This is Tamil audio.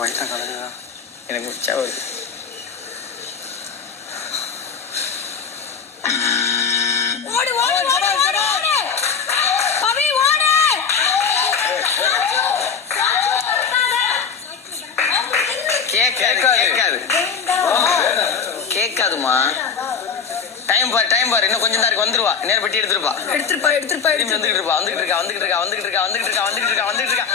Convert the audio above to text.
வயிற்று கலங்குதா? எனக்கு உச்சா வருது. கேட்காதுமா. டைம் பாரு இன்னும் கொஞ்சம் தான் இருக்கு. வந்துருவா. நேரம் பெட்டி எடுத்துருப்பா. எடுத்துருப்பா வந்துகிட்டு இருக்கா.